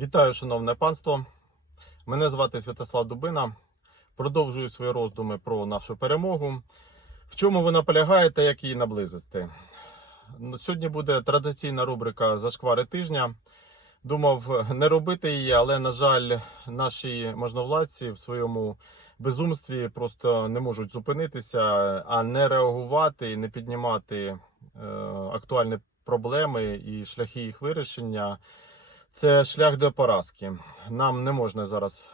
Вітаю, шановне панство. Мене звати Святослав Дубина. Продовжую свої роздуми про нашу перемогу. В чому ви наполягаєте, як її наблизити? Ну, Сьогодні буде традиційна рубрика Зашквари тижня. Думав не робити її, але, на жаль, наші можновладці в своєму безумстві просто не можуть зупинитися, а не реагувати і не піднімати е, актуальні проблеми і шляхи їх вирішення. Це шлях до поразки. Нам не можна зараз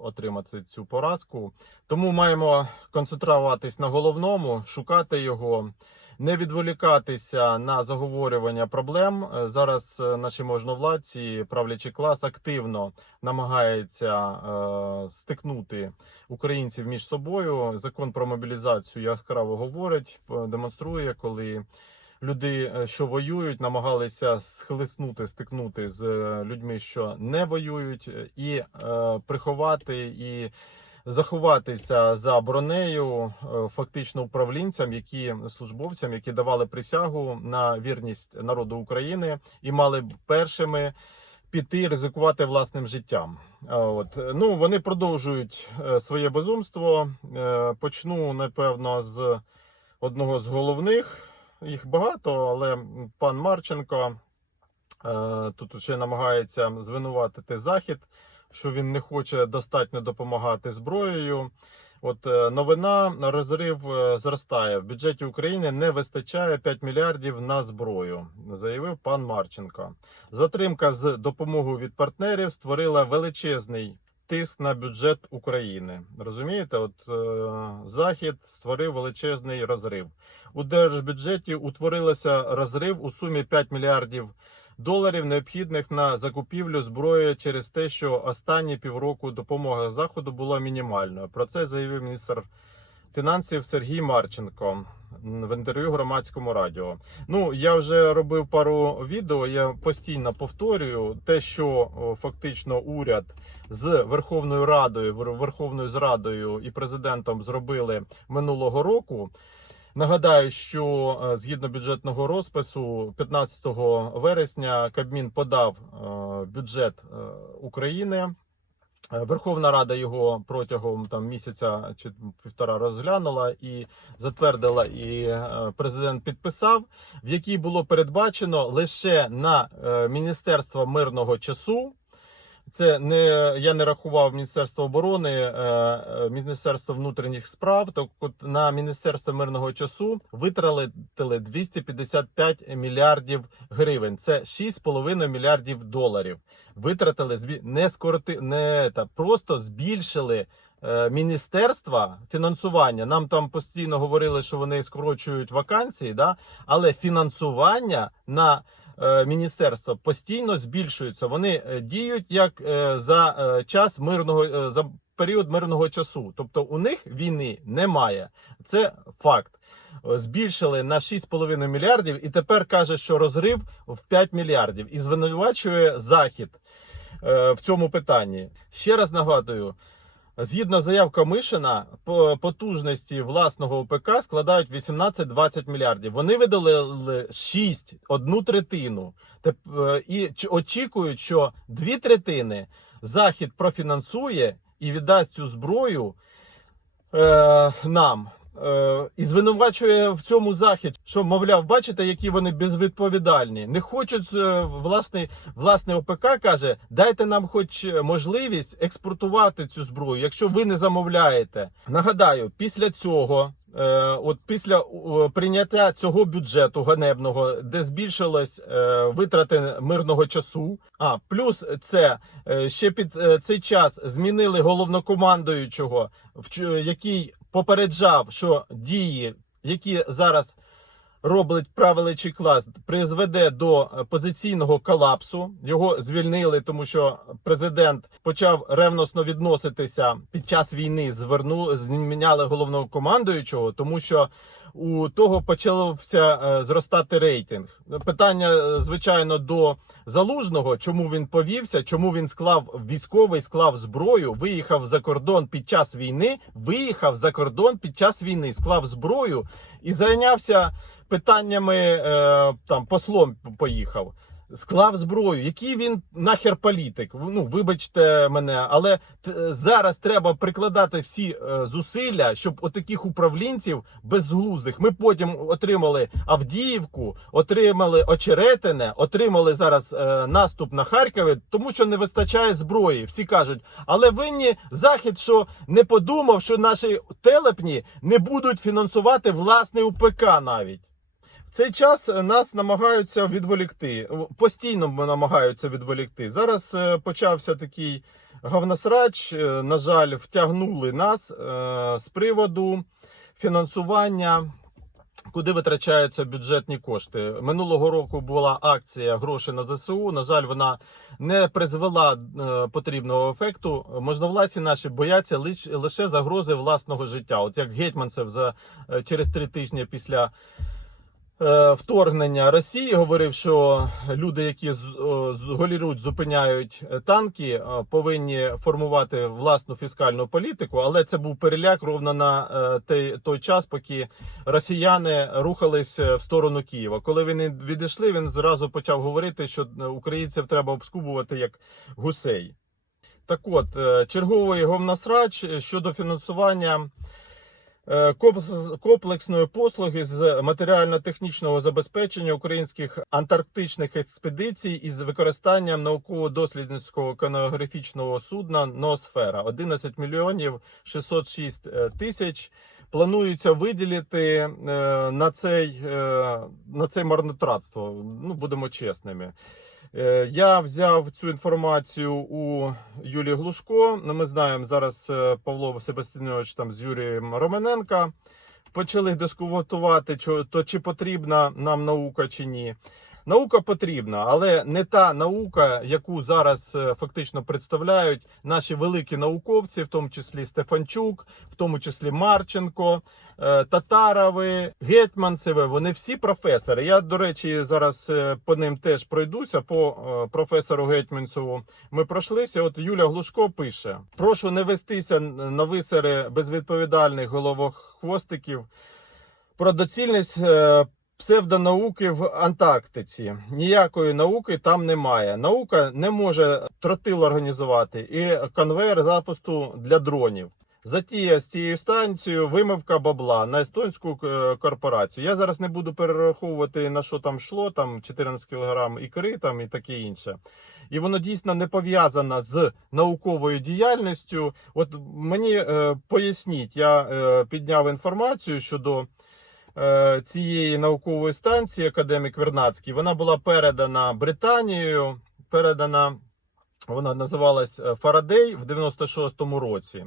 отримати цю поразку. Тому маємо концентруватись на головному, шукати його, не відволікатися на заговорювання проблем. Е, Зараз е, наші можновладці, правлячий клас активно намагається е, стикнути українців між собою. Закон про мобілізацію яскраво говорить, демонструє, коли люди, е, що воюють, намагалися схлеснути, стикнути з е, людьми, що не воюють, е, і е, приховати і заховатися за бронею фактично управлінцям, які службовцям, які давали присягу на вірність народу України і мали першими. Піти ризикувати власним життям. От ну вони продовжують своє безумство. Почну напевно з одного з головних. Їх багато, але пан Марченко е, тут ще намагається звинуватити Захід, що він не хоче достатньо допомагати зброєю. От е, новина розрив е, зростає. В бюджеті України не вистачає 5 мільярдів на зброю, заявив пан Марченко. Затримка з допомогою від партнерів створила величезний тиск на бюджет України. Розумієте, от е, Захід створив величезний розрив. У держбюджеті утворилося розрив у сумі 5 мільярдів доларів, необхідних на закупівлю зброї через те, що останні півроку допомога заходу була мінімальною. Про це заявив міністр фінансів Сергій Марченко в інтерв'ю громадському радіо. Ну я вже робив пару відео. Я постійно повторюю те, що фактично уряд з Верховною Радою, Вер- Верховною Зрадою і президентом зробили минулого року. Нагадаю, що е, згідно бюджетного розпису, 15 вересня Кабмін подав е, бюджет е, України. Е, Верховна Рада його протягом там місяця чи півтора розглянула і затвердила, і е, президент підписав, в якій було передбачено лише на е, Міністерство мирного часу. Це не я не рахував Міністерство оборони, е, е, Міністерство внутрішніх справ. То на Міністерство мирного часу витратили 255 мільярдів гривень. Це 6,5 мільярдів доларів. Витратили не скороти, не та просто збільшили. е, Міністерства фінансування нам там постійно говорили, що вони скорочують вакансії, да? але фінансування на міністерства постійно збільшуються. Вони е, діють як е, за е, час мирного е, за період мирного часу. Тобто у них війни немає. Це факт. Е, Збільшили на 6,5 мільярдів, і тепер каже, що розрив в 5 мільярдів і звинувачує захід е, в цьому питанні. Ще раз нагадую. Згідно заяв Камишина, по- потужності власного ОПК складають 18-20 мільярдів. Вони видалили 6, одну третину. Е, І очікують, що дві третини Захід профінансує і віддасть цю зброю е, нам. Е, і звинувачує в цьому захід, що мовляв, бачите, які вони безвідповідальні. Не хочуть е, власний власне ОПК каже, дайте нам хоч можливість експортувати цю зброю, якщо ви не замовляєте. Нагадаю, після цього. е, От після прийняття цього бюджету ганебного, де збільшилось витрати мирного часу. А плюс це ще під цей час змінили головнокомандуючого, в який попереджав, що дії, які зараз робить правиличий клас, призведе до е, позиційного колапсу. Його звільнили, тому що президент почав ревносно відноситися під час війни. Зверну зміняли головного командуючого, тому що у того почався е, зростати рейтинг. Питання, е, звичайно, до залужного, чому він повівся, чому він склав військовий, склав зброю, виїхав за кордон під час війни, виїхав за кордон під час війни, склав зброю і зайнявся питаннями е, там послом поїхав. склав зброю. Який він нахер політик? Ну, вибачте мене, але зараз треба прикладати всі е, зусилля, щоб отаких управлінців безглуздих. Ми потім отримали Авдіївку, отримали Очеретине, отримали зараз е, наступ на Харкові, тому що не вистачає зброї. Всі кажуть, але винні захід, що не подумав, що наші телепні не будуть фінансувати власний УПК навіть. Цей час нас намагаються відволікти. Постійно намагаються відволікти. Зараз е, почався такий говносрач. Е, На жаль, втягнули нас е, з приводу фінансування. Куди витрачаються бюджетні кошти? Минулого року була акція гроші на ЗСУ. На жаль, вона не призвела потрібного ефекту. Можновладці наші бояться лише загрози власного життя. От як Гетьманцев за через три тижні після вторгнення Росії говорив, що люди, які з, о, зупиняють е, танки, е, повинні формувати власну фіскальну політику. Але це був переляк ровно на е, той, той час, поки росіяни рухались е, в сторону Києва. Коли вони відійшли, він зразу почав говорити, що е, українців треба обскубувати як гусей. Так от, е, черговий говносрач е, щодо фінансування е, комплексної послуги з матеріально-технічного забезпечення українських антарктичних експедицій із використанням науково-дослідницького конографічного судна Ноосфера 11 мільйонів 606 е, тисяч. Планується виділити е, на цей е, на це марнотратство. Ну будемо чесними. Е, Я взяв цю інформацію у Юлії Глушко. Ну, Ми знаємо зараз е, Павло Себастьянович там з Юрієм Романенка почали дискутувати, то чи потрібна нам наука чи ні. Наука потрібна, але не та наука, яку зараз е, фактично представляють наші великі науковці, в тому числі Стефанчук, в тому числі Марченко, Татарови, Гетманцеве. Вони всі професори. Я, до речі, зараз е, по ним теж пройдуся. По е, професору Гетманцеву ми пройшлися. От Юля Глушко пише: прошу не вестися на висери безвідповідальних головохвостиків про доцільність е, псевдонауки в Антарктиці. Ніякої науки там немає. Наука не може тротил організувати і конвейер запуску для дронів. Затія з цією станцією вимивка бабла на естонську е, корпорацію. Я зараз не буду перераховувати на що там йшло, там 14 кг ікри там і таке інше. І воно дійсно не пов'язано з науковою діяльністю. От мені е, поясніть, я е, підняв інформацію щодо е, цієї наукової станції академік Вернадський. Вона була передана Британією, передана, вона називалась е, Фарадей в 96-му році.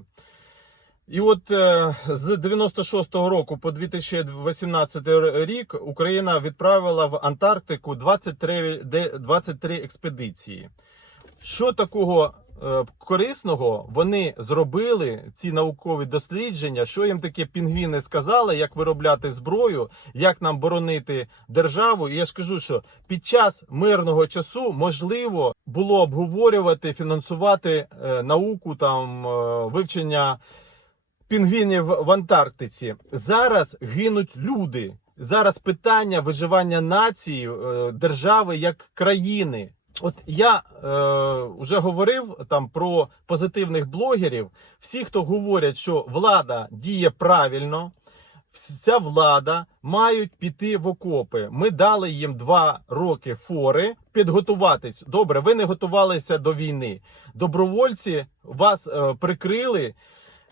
І от е, з 96-го року по 2018 рік Україна відправила в Антарктику 23, де- 23 експедиції. Що такого е, корисного вони зробили, ці наукові дослідження, що їм таке пінгвіни сказали, як виробляти зброю, як нам боронити державу. І я ж кажу, що під час мирного часу можливо було обговорювати, фінансувати е, науку, там вивчення пінгвінів в Антарктиці. Зараз гинуть люди. Зараз питання виживання нації, е, держави як країни. От я е, вже говорив там про позитивних блогерів. Всі, хто говорять, що влада діє правильно, ця влада мають піти в окопи. Ми дали їм два роки фори підготуватись. Добре, ви не готувалися до війни. Добровольці вас е, прикрили.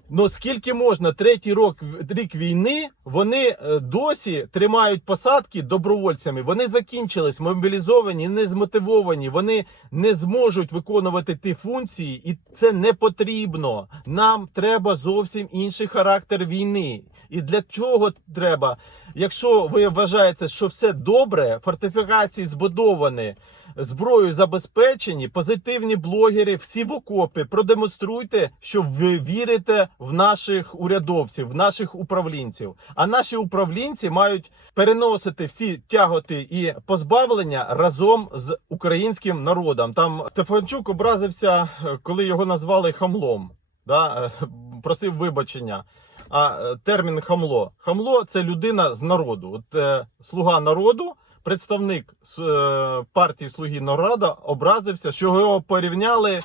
Ну скільки можна третій рок рік війни, вони е, досі тримають посадки добровольцями. Вони закінчились, мобілізовані, не змотивовані. Вони не зможуть виконувати ті функції, і це не потрібно. Нам треба зовсім інший характер війни. І для чого треба? Якщо ви вважаєте, що все добре, фортифікації збудовані, зброю забезпечені, позитивні блогери, всі в окопі, продемонструйте, що ви вірите в наших урядовців, в наших управлінців. А наші управлінці мають переносити всі тяготи і позбавлення разом з українським народом. Там Стефанчук образився, е, коли його назвали хамлом. Да? е, Просив вибачення. А е, термін хамло. Хамло це людина з народу. От е, слуга народу представник е, партії Слуги народу образився, що його порівняли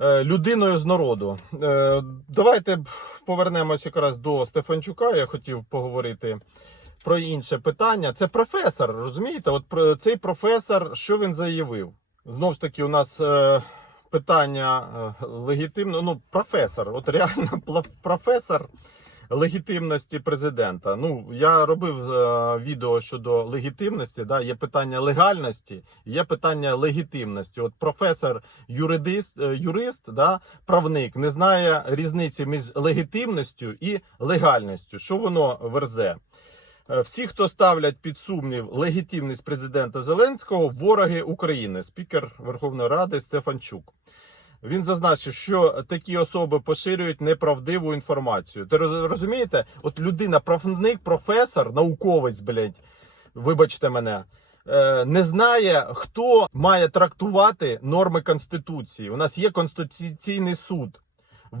е, людиною з народу. Е, давайте б повернемось якраз до Стефанчука. Я хотів поговорити про інше питання. Це професор, розумієте? От про- цей професор, що він заявив? Знову ж таки, у нас е, питання е, легітимно. Ну, професор, от реально професор легітимності президента. Ну, я робив е, відео щодо легітимності. Да, є питання легальності, є питання легітимності. От професор юридист, е, юрист, да, правник не знає різниці між легітимністю і легальністю. Що воно верзе? Е, Всі, хто ставлять під сумнів легітимність президента Зеленського, вороги України, спікер Верховної Ради Стефанчук. Він зазначив, що такі особи поширюють неправдиву інформацію. Ти розумієте? От людина, правник, професор, науковець, блядь, вибачте мене, е, не знає, хто має трактувати норми Конституції. У нас є Конституційний суд.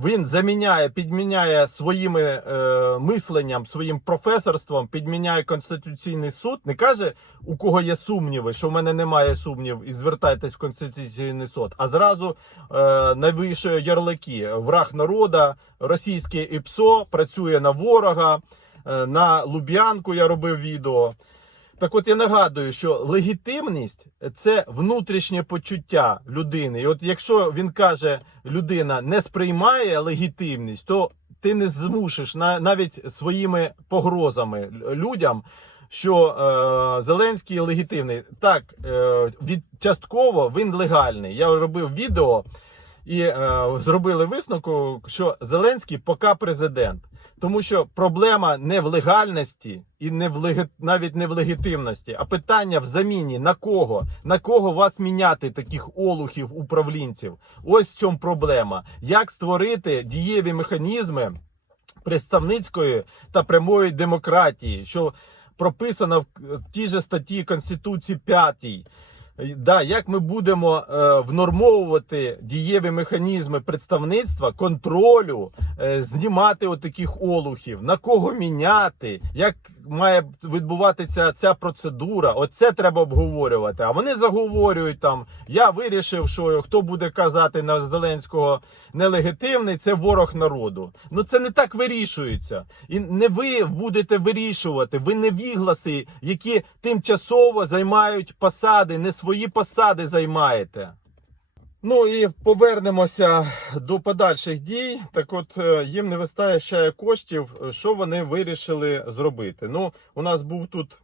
Він заміняє, підміняє своїми е, мисленням, своїм професорством, підміняє Конституційний суд. Не каже, у кого є сумніви, що в мене немає сумнів, і звертайтесь в Конституційний суд. А зразу е, найвищі ярлики. Враг народа, російське ІПСО працює на ворога. Е, на Луб'янку я робив відео. Так от я нагадую, що легітимність це внутрішнє почуття людини. І от якщо він каже, людина не сприймає легітимність, то ти не змусиш на- навіть своїми погрозами людям, що е, Зеленський легітимний. Так, е, від частково він легальний. Я робив відео і е, зробили висновку, що Зеленський поки президент. Тому що проблема не в легальності і не в леги... навіть не в легітимності, а питання в заміні на кого? На кого вас міняти таких олухів управлінців? Ось в чому проблема. Як створити дієві механізми представницької та прямої демократії, що прописано в тій же статті Конституції 5. Да, як ми будемо е, внормовувати дієві механізми представництва, контролю, е, знімати отаких олухів, на кого міняти, як має відбуватися ця процедура? Оце треба обговорювати. А вони заговорюють там. Я вирішив, що хто буде казати на Зеленського нелегітимний, це ворог народу. Ну це не так вирішується. І не ви будете вирішувати. Ви не вігласи, які тимчасово займають посади, не свої посади займаєте. Ну і повернемося до подальших дій. Так от е, їм не вистачає коштів. Що вони вирішили зробити? Ну, у нас був тут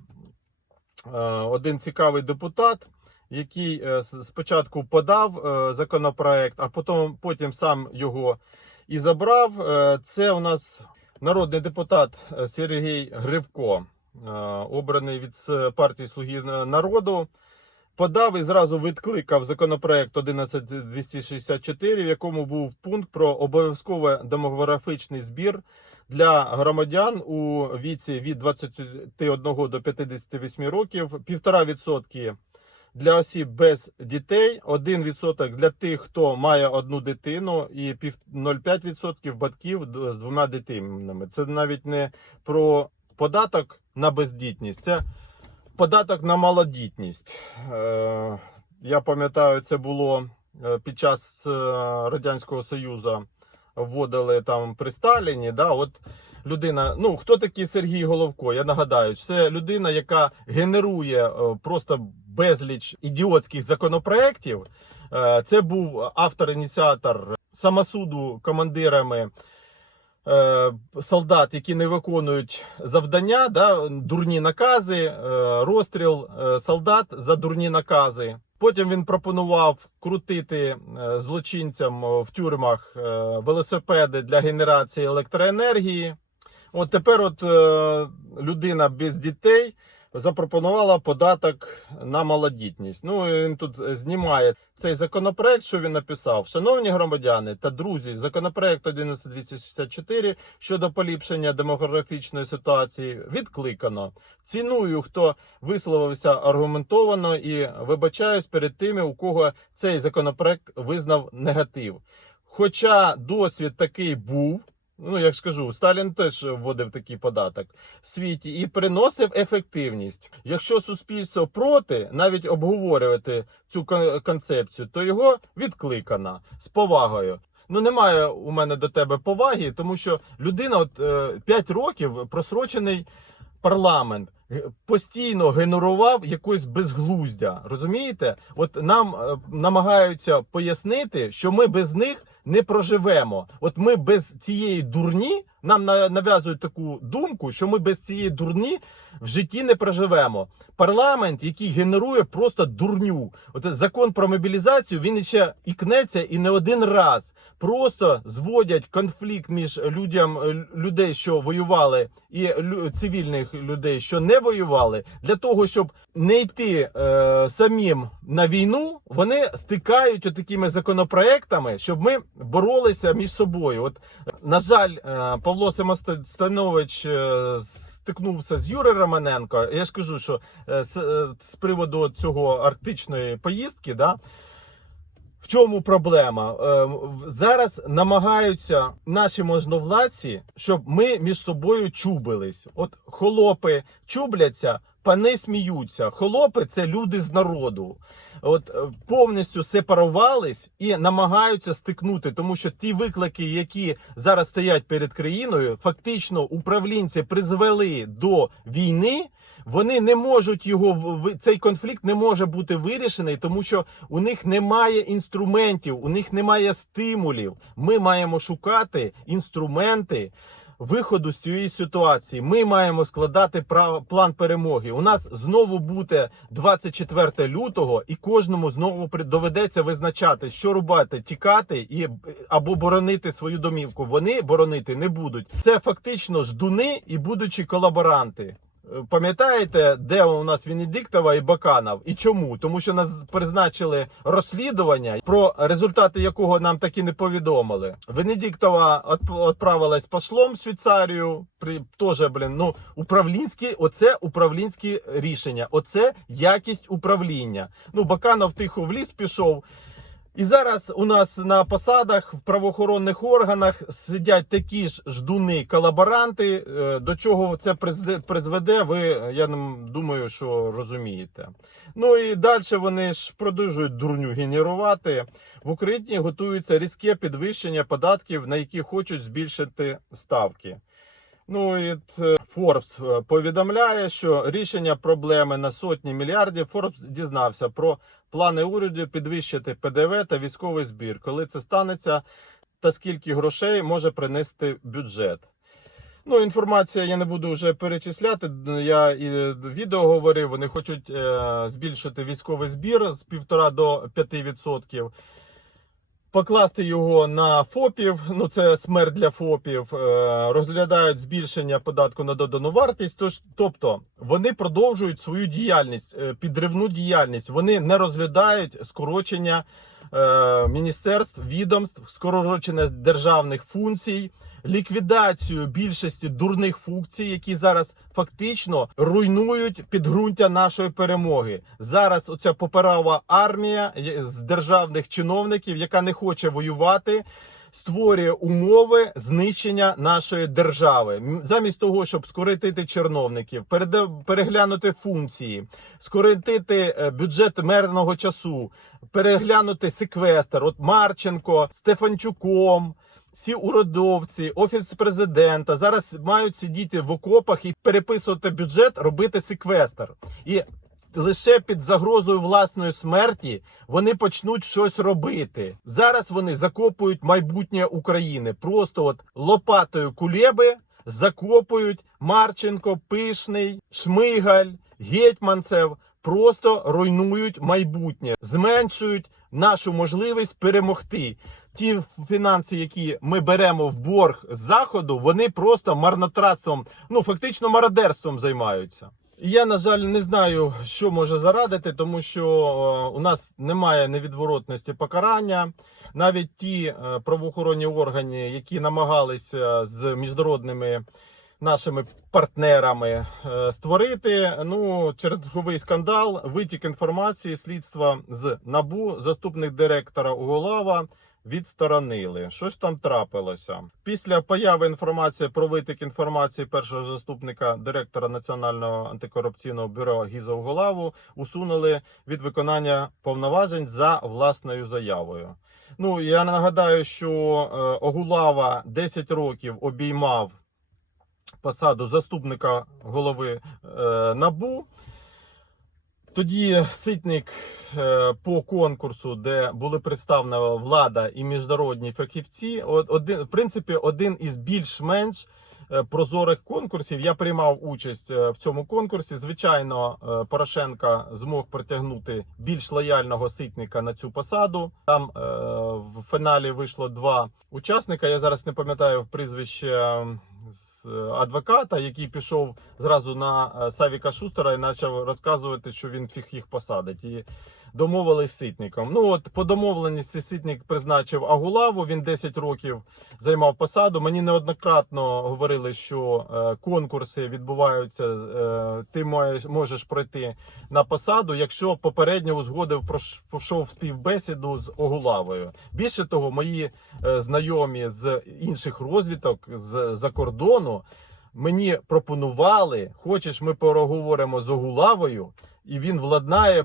е, один цікавий депутат, який е, спочатку подав е, законопроект, а потім, потім сам його і забрав. Е, Це у нас народний депутат е, Сергій Гривко, е, обраний від партії Слуги народу подав і зразу відкликав законопроект 11264, в якому був пункт про обов'язковий демографічний збір для громадян у віці від 21 до 58 років, 1,5% для осіб без дітей, 1% для тих, хто має одну дитину, і пів- 0,5% батьків з двома дитинами. Це навіть не про податок на бездітність, це податок на малодітність. Е, Я пам'ятаю, це було е, під час е, Радянського Союзу вводили там при Сталіні. Да, от людина, ну хто такий Сергій Головко? Я нагадаю, це людина, яка генерує просто безліч ідіотських законопроєктів. Це був автор-ініціатор самосуду командирами солдат, які не виконують завдання, да, дурні накази, е, розстріл е, солдат за дурні накази. Потім він пропонував крутити е, злочинцям е, в тюрмах е, велосипеди для генерації електроенергії. От тепер, от е, людина без дітей запропонувала податок на малодітність. Ну він тут знімає цей законопроект, що він написав. Шановні громадяни та друзі, законопроект 11264 щодо поліпшення демографічної ситуації відкликано. Ціную, хто висловився аргументовано і вибачаюсь перед тими, у кого цей законопроект визнав негатив. Хоча досвід такий був Ну, як ж кажу, Сталін теж вводив такий податок в світі і приносив ефективність. Якщо суспільство проти навіть обговорювати цю концепцію, то його відкликано з повагою. Ну, немає у мене до тебе поваги, тому що людина, от 5 років просрочений парламент. Постійно генерував якось безглуздя. Розумієте? От нам е, намагаються пояснити, що ми без них не проживемо. От ми без цієї дурні нам на- нав'язують таку думку, що ми без цієї дурні в житті не проживемо. Парламент, який генерує просто дурню. От закон про мобілізацію він ще ікнеться і не один раз. Просто зводять конфлікт між людям е, людей, що воювали, і цивільних людей, що не воювали, для того, щоб не йти е, самим на війну, вони стикають такими законопроектами, щоб ми боролися між собою. От на жаль, е, Павло Семостанович е, стикнувся з Юриєм Романенко. Я ж кажу, що е, з, е, з приводу цього арктичної поїздки, да. В чому проблема? Е, Зараз намагаються наші можновладці, щоб ми між собою чубились. От холопи чубляться, пани сміються. Холопи це люди з народу. От е, повністю сепарувались і намагаються стикнути, тому що ті виклики, які зараз стоять перед країною, фактично управлінці призвели до війни. Вони не можуть його цей конфлікт не може бути вирішений, тому що у них немає інструментів, у них немає стимулів. Ми маємо шукати інструменти виходу з цієї ситуації. Ми маємо складати план перемоги. У нас знову буде 24 лютого, і кожному знову доведеться визначати, що робити, тікати і або боронити свою домівку. Вони боронити не будуть. Це фактично ждуни і будучі колаборанти. Пам'ятаєте, де у нас Венедиктова і Баканов? І чому? Тому що нас призначили розслідування, про результати якого нам таки не повідомили. Венедиктова відправилась послом в Швейцарію. При теж, блін, ну управлінські, оце управлінські рішення, оце якість управління. Ну, Баканов тихо в ліс пішов. І зараз у нас на посадах в правоохоронних органах сидять такі ж ждуни колаборанти. Е, До чого це призведе, ви я думаю, що розумієте. Ну і далі вони ж продовжують дурню генерувати. В Україні готується різке підвищення податків, на які хочуть збільшити ставки. Ну і е, Forbes е, повідомляє, що рішення проблеми на сотні мільярдів Forbes дізнався про плани уряду підвищити ПДВ та військовий збір. Коли це станеться, та скільки грошей може принести бюджет. Ну, інформація я не буду вже перечисляти. Я і відео говорив. Вони хочуть е, збільшити військовий збір з 1,5 до 5%. Покласти його на ФОПів, ну це смерть для ФОПів, е, розглядають збільшення податку на додану вартість. Тож, тобто вони продовжують свою діяльність, е, підривну діяльність. Вони не розглядають скорочення е, міністерств, відомств, скорочення державних функцій, ліквідацію більшості дурних функцій, які зараз фактично руйнують підґрунтя нашої перемоги. Зараз оця поперова армія з державних чиновників, яка не хоче воювати. Створює умови знищення нашої держави замість того, щоб скоротити чиновників, переде- переглянути функції, скоротити е, бюджет мирного часу, переглянути секвестр. От Марченко, Стефанчуком, всі уродовці, офіс президента зараз мають сидіти в окопах і переписувати бюджет, робити секвестр. І лише під загрозою власної смерті вони почнуть щось робити. Зараз вони закопують майбутнє України. Просто от лопатою кулеби закопують Марченко, Пишний, Шмигаль, Гетьманцев. Просто руйнують майбутнє, зменшують нашу можливість перемогти. Ті фінанси, які ми беремо в борг з заходу, вони просто марнотратством, ну фактично мародерством займаються. Я, на жаль, не знаю, що може зарадити, тому що е, у нас немає невідворотності покарання. Навіть ті е, правоохоронні органи, які намагалися з міжнародними нашими партнерами е, створити, ну, черговий скандал, витік інформації, слідства з НАБУ, заступник директора Уголава відсторонили. Що ж там трапилося? Після появи інформації про витік інформації першого заступника директора Національного антикорупційного бюро Гізов Голаву усунули від виконання повноважень за власною заявою. Ну я нагадаю, що е, Огулава 10 років обіймав посаду заступника голови е, НАБУ. Тоді Ситник е, по конкурсу, де були представлена влада і міжнародні фахівці, один, в принципі, один із більш-менш е, прозорих конкурсів. Я приймав участь е, в цьому конкурсі. Звичайно, Порошенка змог притягнути більш лояльного ситника на цю посаду. Там в фіналі вийшло два учасника. Я зараз не пам'ятаю прізвище адвоката, який пішов зразу на е, Савіка Шустера і почав розказувати, що він всіх їх посадить. І домовились з ситником. Ну от по домовленості ситник призначив Агулаву. Він 10 років займав посаду. Мені неоднократно говорили, що е, конкурси відбуваються. Е, ти маєш можеш пройти на посаду, якщо попередньо узгодив пройшов співбесіду з Огулавою. Більше того, мої е, знайомі з інших розвиток з за кордону мені пропонували: хочеш, ми переговоримо з Огулавою. І він владнає,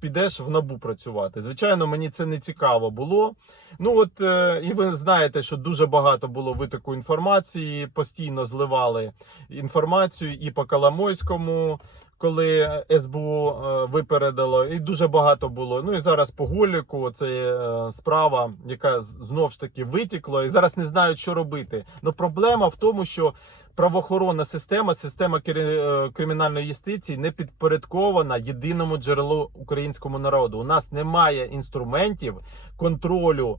підеш в набу працювати. Звичайно, мені це не цікаво було. Ну от е, і ви знаєте, що дуже багато було витоку інформації, постійно зливали інформацію і по Коломойському, коли СБУ е, випередило, і дуже багато було. Ну і зараз по Голіку це е, справа, яка знов ж таки витікла, і зараз не знають, що робити. Ну проблема в тому, що правоохоронна система, система е, кримінальної юстиції не підпорядкована єдиному джерелу українському народу. У нас немає інструментів контролю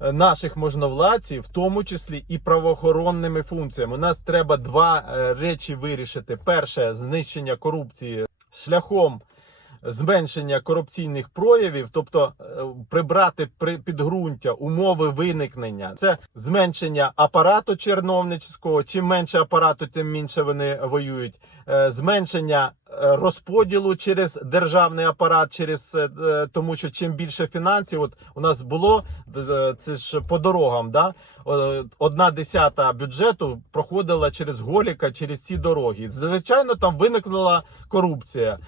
е, наших можновладців, в тому числі і правоохоронними функціями. У нас треба два е, речі вирішити: перше знищення корупції шляхом. Зменшення корупційних проявів, тобто е, прибрати при підґрунтя умови виникнення, це зменшення апарату чиновницького. Чим менше апарату, тим менше вони воюють. Е, Зменшення розподілу через державний апарат, через е, е, тому, що чим більше фінансів, от у нас було е, це ж по дорогам, да одна десята бюджету проходила через Голіка, через ці дороги. Звичайно, там виникла корупція.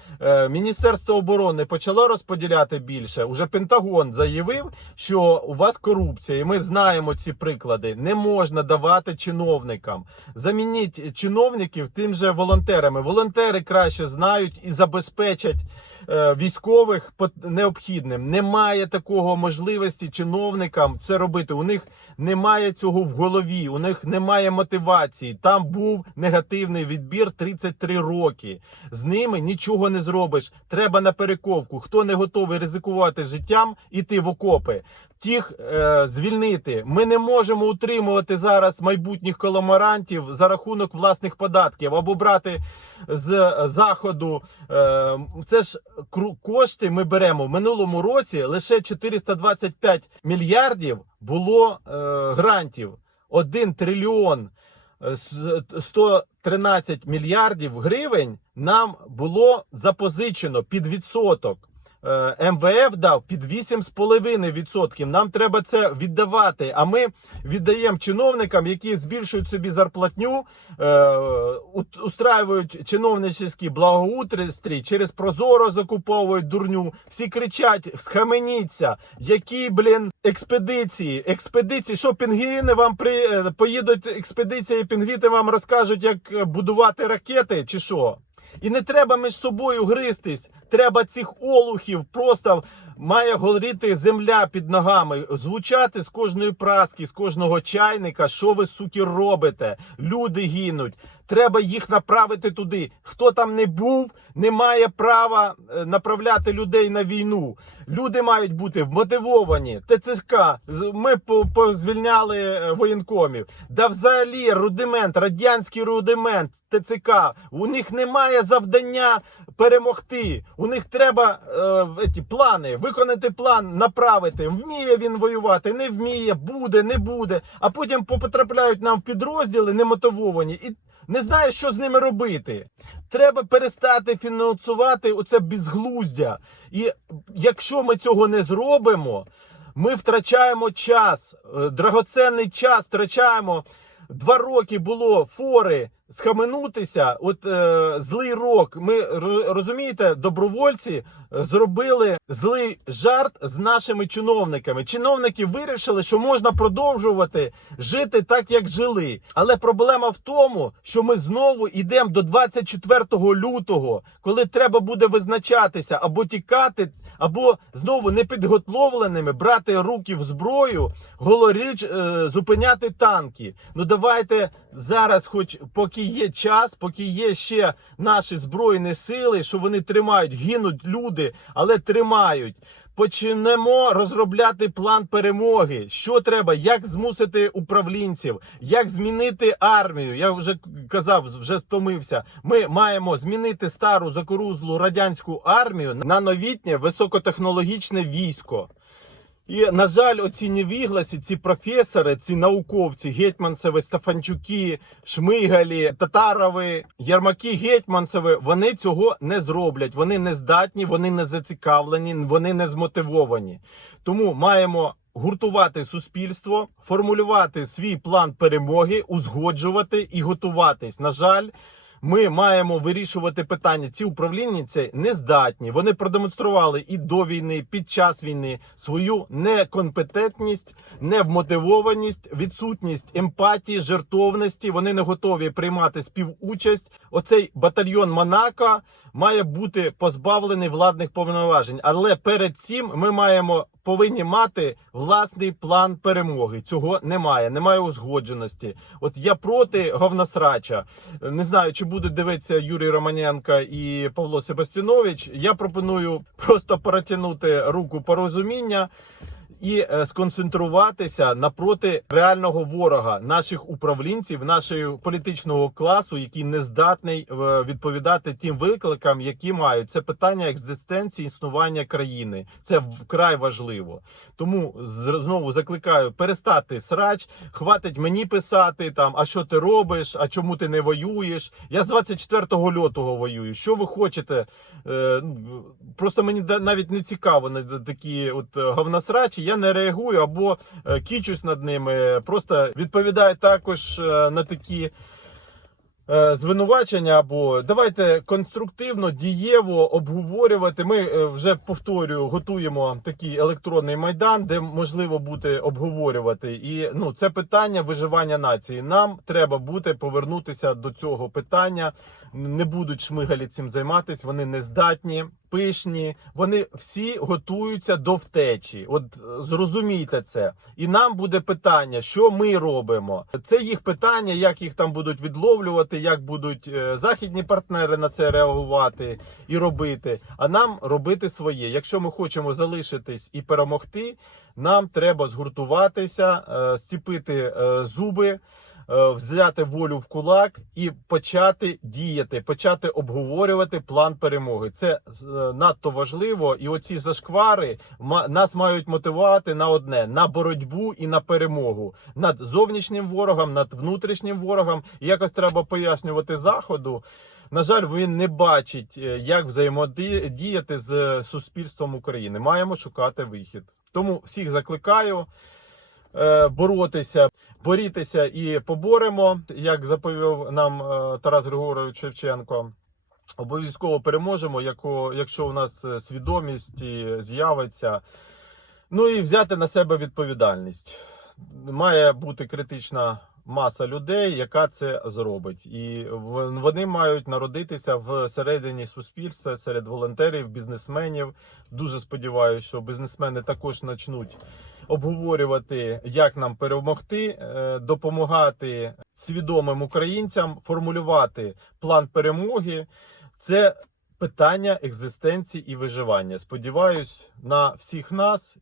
Міністерство оборони почало розподіляти більше. Уже Пентагон заявив, що у вас корупція, і ми знаємо ці приклади. Не можна давати чиновникам. Замініть чиновників тим же волонтерами. Волонтери краще знають і забезпечать. е, Військових необхідним немає такого можливості чиновникам це робити. У них немає цього в голові, у них немає мотивації. Там був негативний відбір 33 роки. З ними нічого не зробиш. Треба на перековку. Хто не готовий ризикувати життям, іти в окопи. Тих е, звільнити. Ми не можемо утримувати зараз майбутніх коломорантів за рахунок власних податків або брати з заходу. Е, це ж кошти ми беремо в минулому році. Лише 425 мільярдів було е, грантів. 1 трильйон е, с- 113 мільярдів гривень нам було запозичено під відсоток. Е, МВФ дав під 8,5%. Нам треба це віддавати. А ми віддаємо чиновникам, які збільшують собі зарплатню, е, устраюють чиновничський благоустрій, через прозоро закуповують дурню. Всі кричать: схаменіться, які блін експедиції, експедиції. Що пінгвіни вам при е, поїдуть експедиції, пінгвіти вам розкажуть, як будувати ракети, чи що? І не треба між собою гристись. Треба цих олухів просто має горіти земля під ногами, звучати з кожної праски, з кожного чайника, що ви суки робите. Люди гинуть. Треба їх направити туди. Хто там не був, не має права е, направляти людей на війну. Люди мають бути вмотивовані. ТЦК, ми по- позвільняли е, воєнкомів. Да взагалі рудимент, радянський рудимент ТЦК. У них немає завдання перемогти. У них треба е, еті, плани, виконати план, направити. Вміє він воювати, не вміє, буде, не буде. А потім потрапляють нам в підрозділи немотивовані і не знає, що з ними робити. Треба перестати фінансувати оце безглуздя. І якщо ми цього не зробимо, Ми втрачаємо час, е, драгоценний час втрачаємо. Два роки було фори схаменутися. От е, злий рок. Ми розумієте, добровольці е, зробили злий жарт з нашими чиновниками. Чиновники вирішили, що можна продовжувати жити так, як жили. Але проблема в тому, що ми знову йдемо до 24 лютого, коли треба буде визначатися або тікати, або знову непідготовленими брати руки в зброю, голоріч е, зупиняти танки. Ну давайте зараз, хоч поки є час, поки є ще наші збройні сили, що вони тримають, гинуть люди, але тримають. Почнемо розробляти план перемоги. Що треба, як змусити управлінців, як змінити армію. Я вже казав, вже втомився. Ми маємо змінити стару закорузлу радянську армію на новітнє високотехнологічне військо. І, на жаль, оці невігласі, ці професори, ці науковці, гетьманцеви, Стефанчуки, Шмигалі, Татарови, Єрмаки, Гетьманцеви, вони цього не зроблять. Вони не здатні, вони не зацікавлені, вони не змотивовані. Тому маємо гуртувати суспільство, формулювати свій план перемоги, узгоджувати і готуватись. На жаль. Ми маємо вирішувати питання. Ці управління це не здатні. Вони продемонстрували і до війни, під час війни свою некомпетентність, невмотивованість, відсутність емпатії, жертовності. Вони не готові приймати співучасть. Оцей батальйон Монако має бути позбавлений владних повноважень. Але перед цим ми маємо повинні мати власний план перемоги. Цього немає, немає узгодженості. От я проти говносрача. Не знаю, чи буде дивитися Юрій Романенко і Павло Себастьянович. Я пропоную просто протягнути руку порозуміння. І е, сконцентруватися напроти реального ворога, наших управлінців, нашого політичного класу, який не здатний е, відповідати тим викликам, які мають це питання екзистенції існування країни. Це вкрай важливо. Тому знову закликаю перестати срач, хватить мені писати там, а що ти робиш, а чому ти не воюєш. Я з 24 лютого воюю. Що ви хочете? Е, ну, Просто мені навіть не цікаво на такі от е, говносрачі. Я не реагую або е, кічусь над ними. Просто відповідаю також на такі. Е, Звинувачення або давайте конструктивно, дієво обговорювати. Ми е, вже повторюю, готуємо такий електронний майдан, де можливо буде обговорювати. І ну це питання виживання нації. Нам треба буде повернутися до цього питання. Не будуть шмигалі цим займатися. Вони не здатні, пишні. Вони всі готуються до втечі. От е, зрозумійте це. І нам буде питання, що ми робимо. Це їх питання, як їх там будуть відловлювати, як будуть е, західні партнери на це реагувати і робити. А нам робити своє. Якщо ми хочемо залишитись і перемогти, нам треба згуртуватися, е, зціпити зуби. Е, Взяти волю в кулак і почати діяти, почати обговорювати план перемоги. Це е, надто важливо, і оці зашквари нас мають мотивувати на одне: на боротьбу і на перемогу над зовнішнім ворогом, над внутрішнім ворогом. І якось треба пояснювати заходу. На жаль, він не бачить, е, як взаємодіяти з суспільством України. Маємо шукати вихід. Тому всіх закликаю боротися, борітися і поборемо, як заповів нам е, Тарас Григорович Шевченко. Обов'язково переможемо, якщо у нас е, свідомість з'явиться. Ну і взяти на себе відповідальність. Має бути критична маса людей, яка це зробить. І вони мають народитися всередині суспільства серед волонтерів, бізнесменів. Дуже сподіваюся, що бізнесмени також почнуть обговорювати, як нам перемогти, е, допомагати свідомим українцям формулювати план перемоги. Це питання екзистенції і виживання. Сподіваюсь на всіх нас